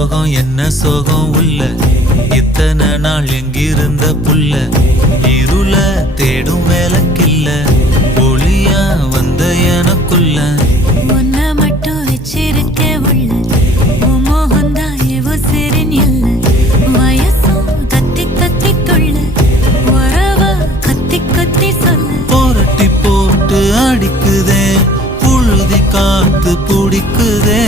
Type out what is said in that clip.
சோகம் என்ன சோகம் உள்ள இத்தனை நாள் எங்கிருந்த புல்ல இருள தேடும் வேலைக்கில்ல ஒளியா வந்த எனக்குள்ள உன்னை மட்டும் வச்சிருக்க உள்ள உன் மோகந்தான் எவோ சிறின் எல்ல வயசும் கத்தி கத்தி கொள்ள உறவ கத்தி கத்தி சொல்ல போரட்டி போட்டு அடிக்குதே புழுதி காத்து பிடிக்குதே